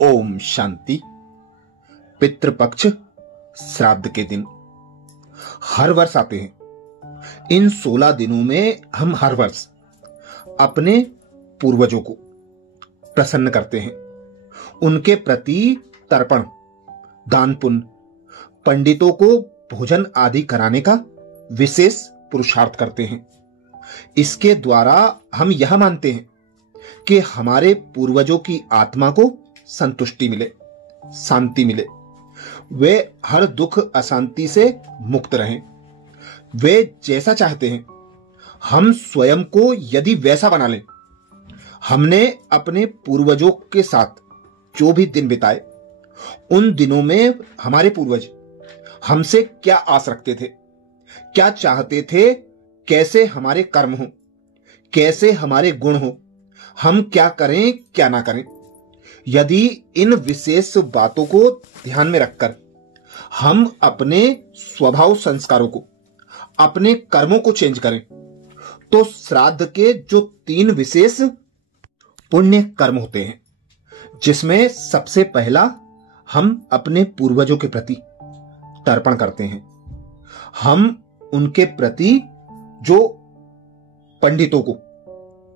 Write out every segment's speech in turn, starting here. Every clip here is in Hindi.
ओम शांति। पितृपक्ष श्राद्ध के दिन हर वर्ष आते हैं। इन 16 दिनों में हम हर वर्ष अपने पूर्वजों को प्रसन्न करते हैं। उनके प्रति तर्पण, दान पुण्य, पंडितों को भोजन आदि कराने का विशेष पुरुषार्थ करते हैं। इसके द्वारा हम यह मानते हैं कि हमारे पूर्वजों की आत्मा को संतुष्टि मिले, शांति मिले, वे हर दुख अशांति से मुक्त रहें। वे जैसा चाहते हैं हम स्वयं को यदि वैसा बना लें। हमने अपने पूर्वजों के साथ जो भी दिन बिताए, उन दिनों में हमारे पूर्वज हमसे क्या आस रखते थे, क्या चाहते थे, कैसे हमारे कर्म हो, कैसे हमारे गुण हो, हम क्या करें क्या ना करें। यदि इन विशेष बातों को ध्यान में रखकर हम अपने स्वभाव संस्कारों को, अपने कर्मों को चेंज करें, तो श्राद्ध के जो 3 विशेष पुण्य कर्म होते हैं, जिसमें सबसे पहला हम अपने पूर्वजों के प्रति तर्पण करते हैं। हम उनके प्रति जो पंडितों को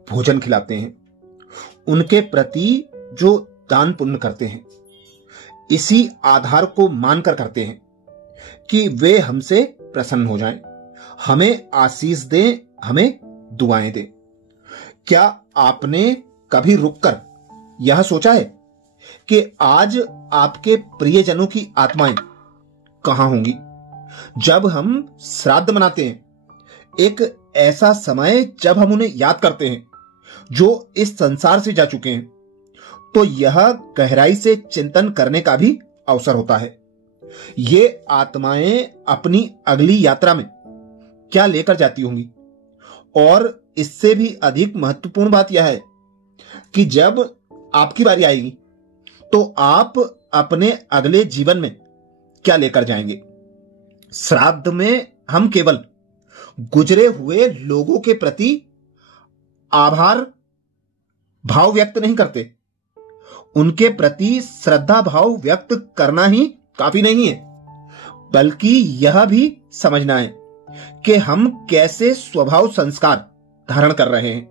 भोजन खिलाते हैं, उनके प्रति जो दान पुण्य करते हैं, इसी आधार को मानकर करते हैं कि वे हमसे प्रसन्न हो जाएं, हमें आशीष दें, हमें दुआएं दें। क्या आपने कभी रुककर यह सोचा है कि आज आपके प्रियजनों की आत्माएं कहां होंगी? जब हम श्राद्ध मनाते हैं, एक ऐसा समय जब हम उन्हें याद करते हैं जो इस संसार से जा चुके हैं, तो यह गहराई से चिंतन करने का भी अवसर होता है। ये आत्माएं अपनी अगली यात्रा में क्या लेकर जाती होंगी। और इससे भी अधिक महत्वपूर्ण बात यह है कि जब आपकी बारी आएगी तो आप अपने अगले जीवन में क्या लेकर जाएंगे। श्राद्ध में हम केवल गुजरे हुए लोगों के प्रति आभार भाव व्यक्त नहीं करते, उनके प्रति श्रद्धा भाव व्यक्त करना ही काफी नहीं है, बल्कि यह भी समझना है कि हम कैसे स्वभाव संस्कार धारण कर रहे हैं।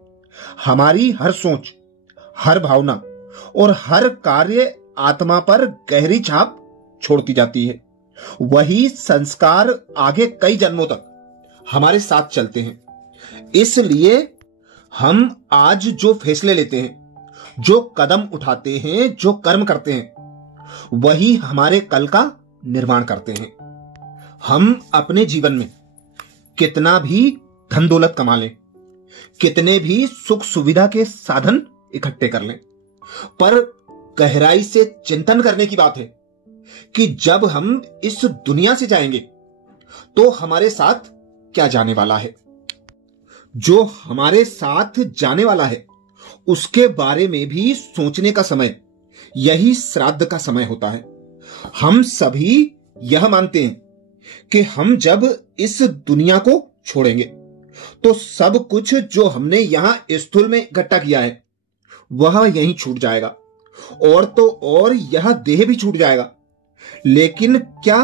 हमारी हर सोच, हर भावना और हर कार्य आत्मा पर गहरी छाप छोड़ती जाती है। वही संस्कार आगे कई जन्मों तक हमारे साथ चलते हैं। इसलिए हम आज जो फैसले लेते हैं, जो कदम उठाते हैं, जो कर्म करते हैं, वही हमारे कल का निर्माण करते हैं। हम अपने जीवन में कितना भी धन दौलत कमा लें, कितने भी सुख सुविधा के साधन इकट्ठे कर लें, पर गहराई से चिंतन करने की बात है कि जब हम इस दुनिया से जाएंगे तो हमारे साथ क्या जाने वाला है। जो हमारे साथ जाने वाला है उसके बारे में भी सोचने का समय यही श्राद्ध का समय होता है। हम सभी यह मानते हैं कि हम जब इस दुनिया को छोड़ेंगे तो सब कुछ जो हमने यहां स्थूल में इकट्ठा किया है वह यहीं छूट जाएगा, और तो और यह देह भी छूट जाएगा। लेकिन क्या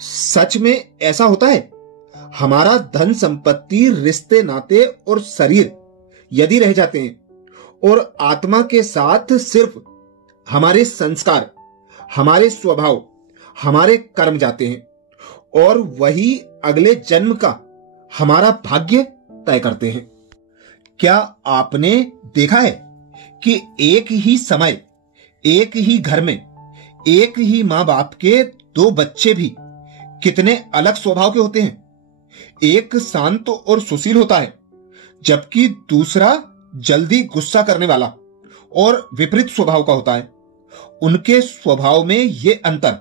सच में ऐसा होता है? हमारा धन संपत्ति, रिश्ते नाते और शरीर यदि रह जाते हैं और आत्मा के साथ सिर्फ हमारे संस्कार, हमारे स्वभाव, हमारे कर्म जाते हैं, और वही अगले जन्म का हमारा भाग्य तय करते हैं। क्या आपने देखा है कि एक ही समय, एक ही घर में, एक ही मां बाप के 2 बच्चे भी कितने अलग स्वभाव के होते हैं। एक शांत और सुशील होता है, जबकि दूसरा जल्दी गुस्सा करने वाला और विपरीत स्वभाव का होता है। उनके स्वभाव में ये अंतर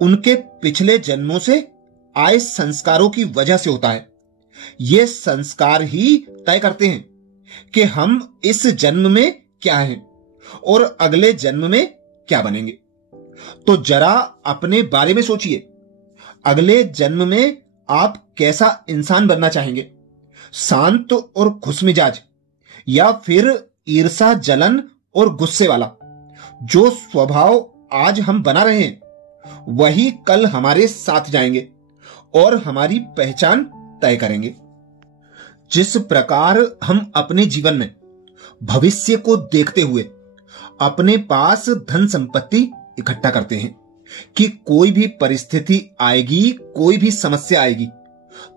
उनके पिछले जन्मों से आए संस्कारों की वजह से होता है। ये संस्कार ही तय करते हैं कि हम इस जन्म में क्या हैं और अगले जन्म में क्या बनेंगे। तो जरा अपने बारे में सोचिए, अगले जन्म में आप कैसा इंसान बनना चाहेंगे? शांत और खुशमिजाज, या फिर ईर्षा, जलन और गुस्से वाला, जो स्वभाव आज हम बना रहे हैं वही कल हमारे साथ जाएंगे और हमारी पहचान तय करेंगे। जिस प्रकार हम अपने जीवन में भविष्य को देखते हुए अपने पास धन संपत्ति इकट्ठा करते हैं कि कोई भी परिस्थिति आएगी, कोई भी समस्या आएगी,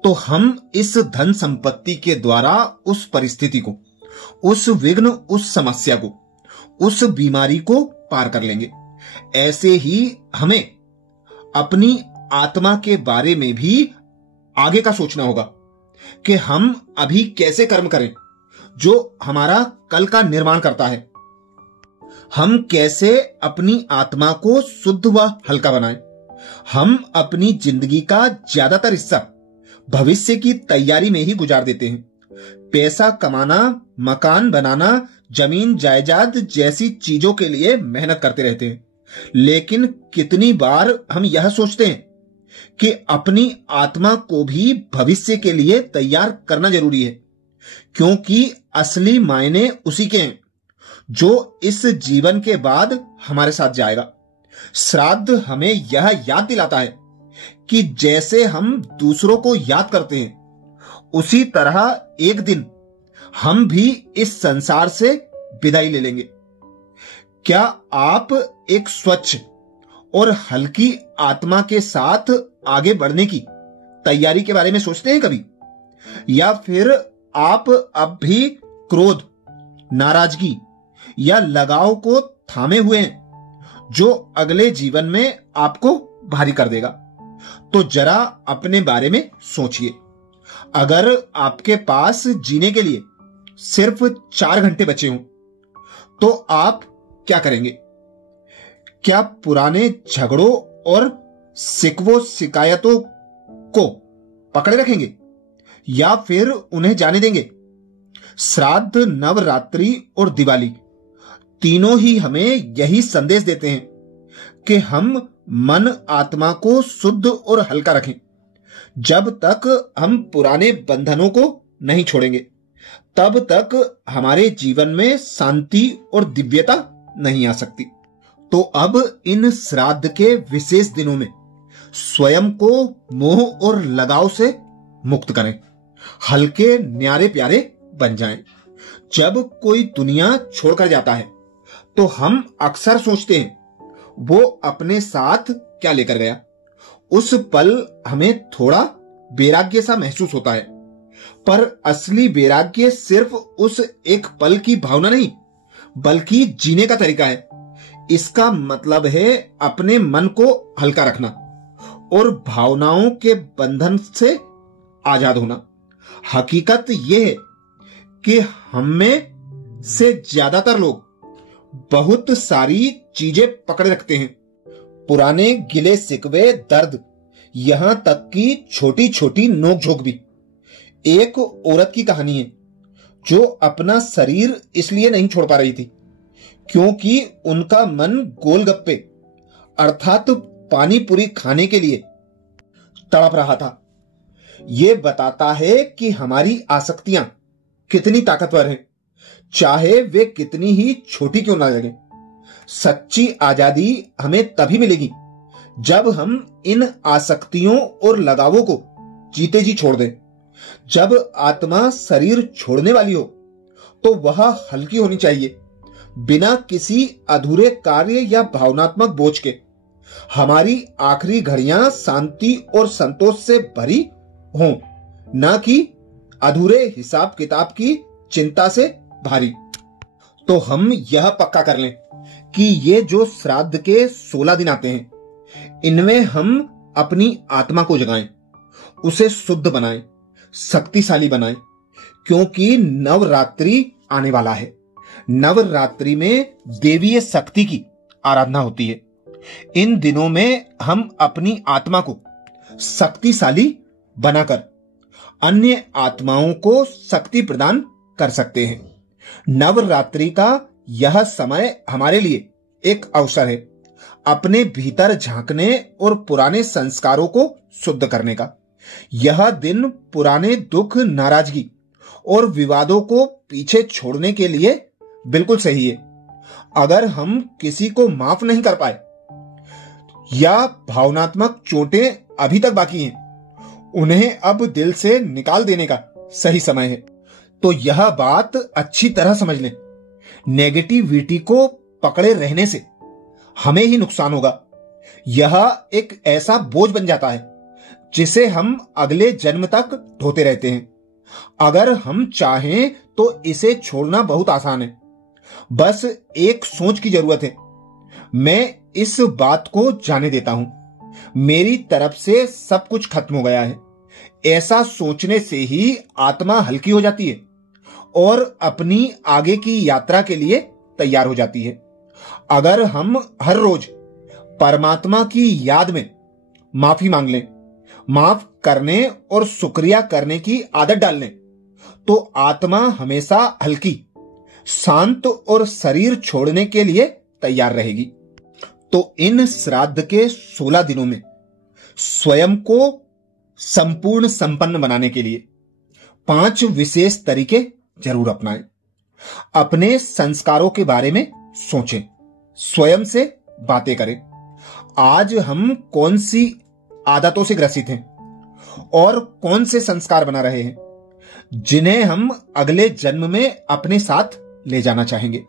तो हम इस धन संपत्ति के द्वारा उस परिस्थिति को, उस विघ्न, उस समस्या को, उस बीमारी को पार कर लेंगे। ऐसे ही हमें अपनी आत्मा के बारे में भी आगे का सोचना होगा कि हम अभी कैसे कर्म करें जो हमारा कल का निर्माण करता है। हम कैसे अपनी आत्मा को शुद्ध व हल्का बनाएं। हम अपनी जिंदगी का ज्यादातर हिस्सा भविष्य की तैयारी में ही गुजार देते हैं। पैसा कमाना, मकान बनाना, जमीन जायदाद जैसी चीजों के लिए मेहनत करते रहते हैं, लेकिन कितनी बार हम यह सोचते हैं कि अपनी आत्मा को भी भविष्य के लिए तैयार करना जरूरी है, क्योंकि असली मायने उसी के हैं जो इस जीवन के बाद हमारे साथ जाएगा। श्राद्ध हमें यह याद दिलाता है कि जैसे हम दूसरों को याद करते हैं उसी तरह एक दिन हम भी इस संसार से विदाई ले लेंगे। क्या आप एक स्वच्छ और हल्की आत्मा के साथ आगे बढ़ने की तैयारी के बारे में सोचते हैं कभी? या फिर आप अब भी क्रोध, नाराजगी या लगाव को थामे हुए हैं जो अगले जीवन में आपको भारी कर देगा? तो जरा अपने बारे में सोचिए। अगर आपके पास जीने के लिए सिर्फ 4 घंटे बचे हों तो आप क्या करेंगे? क्या पुराने झगड़ों और शिकवों शिकायतों को पकड़े रखेंगे या फिर उन्हें जाने देंगे? श्राद्ध, नवरात्रि और दिवाली तीनों ही हमें यही संदेश देते हैं कि हम मन आत्मा को शुद्ध और हल्का रखें। जब तक हम पुराने बंधनों को नहीं छोड़ेंगे तब तक हमारे जीवन में शांति और दिव्यता नहीं आ सकती। तो अब इन श्राद्ध के विशेष दिनों में स्वयं को मोह और लगाव से मुक्त करें, हल्के, न्यारे प्यारे बन जाएं। जब कोई दुनिया छोड़कर जाता है तो हम अक्सर सोचते हैं वो अपने साथ क्या लेकर गया। उस पल हमें थोड़ा वैराग्य सा महसूस होता है, पर असली वैराग्य सिर्फ उस एक पल की भावना नहीं बल्कि जीने का तरीका है। इसका मतलब है अपने मन को हल्का रखना और भावनाओं के बंधन से आजाद होना। हकीकत यह है कि हम में से ज्यादातर लोग बहुत सारी चीजें पकड़े रखते हैं, पुराने गिले शिकवे, दर्द, यहां तक कि छोटी छोटी नोकझोंक भी। एक औरत की कहानी है जो अपना शरीर इसलिए नहीं छोड़ पा रही थी क्योंकि उनका मन गोलगप्पे अर्थात पानी पूरी खाने के लिए तड़प रहा था। यह बताता है कि हमारी आसक्तियां कितनी ताकतवर हैं, चाहे वे कितनी ही छोटी क्यों ना लगे। सच्ची आजादी हमें तभी मिलेगी जब हम इन आसक्तियों और लगावों को जीते जी छोड़ दें। जब आत्मा शरीर छोड़ने वाली हो तो वह हल्की होनी चाहिए, बिना किसी अधूरे कार्य या भावनात्मक बोझ के। हमारी आखिरी घड़ियां शांति और संतोष से भरी हों, न कि अधूरे हिसाब किताब की चिंता से भारी। तो हम यह पक्का कर लें कि ये जो श्राद्ध के 16 दिन आते हैं इनमें हम अपनी आत्मा को जगाएं, उसे शुद्ध बनाएं, शक्तिशाली बनाएं, क्योंकि नवरात्रि आने वाला है। नवरात्रि में देवीय शक्ति की आराधना होती है। इन दिनों में हम अपनी आत्मा को शक्तिशाली बनाकर अन्य आत्माओं को शक्ति प्रदान कर सकते हैं। नवरात्रि का यह समय हमारे लिए एक अवसर है अपने भीतर झांकने और पुराने संस्कारों को शुद्ध करने का। यह दिन पुराने दुख, नाराजगी और विवादों को पीछे छोड़ने के लिए बिल्कुल सही है। अगर हम किसी को माफ नहीं कर पाए या भावनात्मक चोटें अभी तक बाकी हैं, उन्हें अब दिल से निकाल देने का सही समय है। तो यह बात अच्छी तरह समझ लें, नेगेटिविटी को पकड़े रहने से हमें ही नुकसान होगा। यह एक ऐसा बोझ बन जाता है जिसे हम अगले जन्म तक ढोते रहते हैं। अगर हम चाहें तो इसे छोड़ना बहुत आसान है, बस एक सोच की जरूरत है। मैं इस बात को जाने देता हूं, मेरी तरफ से सब कुछ खत्म हो गया है। ऐसा सोचने से ही आत्मा हल्की हो जाती है और अपनी आगे की यात्रा के लिए तैयार हो जाती है। अगर हम हर रोज परमात्मा की याद में माफी मांग लें, माफ करने और शुक्रिया करने की आदत डाल लें, तो आत्मा हमेशा हल्की, शांत और शरीर छोड़ने के लिए तैयार रहेगी। तो इन श्राद्ध के 16 दिनों में स्वयं को संपूर्ण संपन्न बनाने के लिए 5 विशेष तरीके जरूर अपनाएं। अपने संस्कारों के बारे में सोचें, स्वयं से बातें करें। आज हम कौन सी आदतों से ग्रसित हैं और कौन से संस्कार बना रहे हैं जिन्हें हम अगले जन्म में अपने साथ ले जाना चाहेंगे।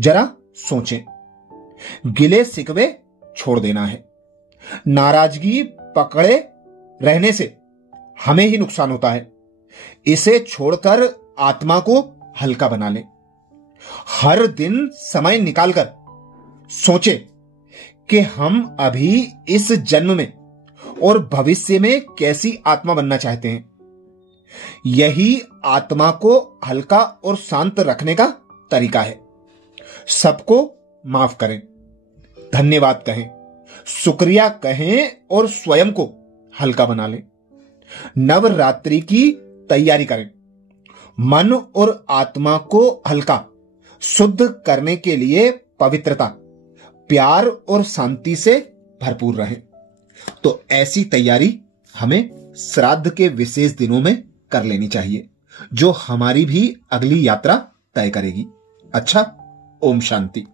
जरा सोचें। गिले शिकवे छोड़ देना है। नाराजगी पकड़े रहने से हमें ही नुकसान होता है। इसे छोड़कर आत्मा को हल्का बना लें। हर दिन समय निकालकर सोचें कि हम अभी इस जन्म में और भविष्य में कैसी आत्मा बनना चाहते हैं। यही आत्मा को हल्का और शांत रखने का तरीका है। सबको माफ करें, धन्यवाद कहें, शुक्रिया कहें और स्वयं को हल्का बना लें। नवरात्रि की तैयारी करें। मन और आत्मा को हल्का, शुद्ध करने के लिए पवित्रता, प्यार और शांति से भरपूर रहें। तो ऐसी तैयारी हमें श्राद्ध के विशेष दिनों में कर लेनी चाहिए, जो हमारी भी अगली यात्रा तय करेगी। अच्छा, ओम शांति।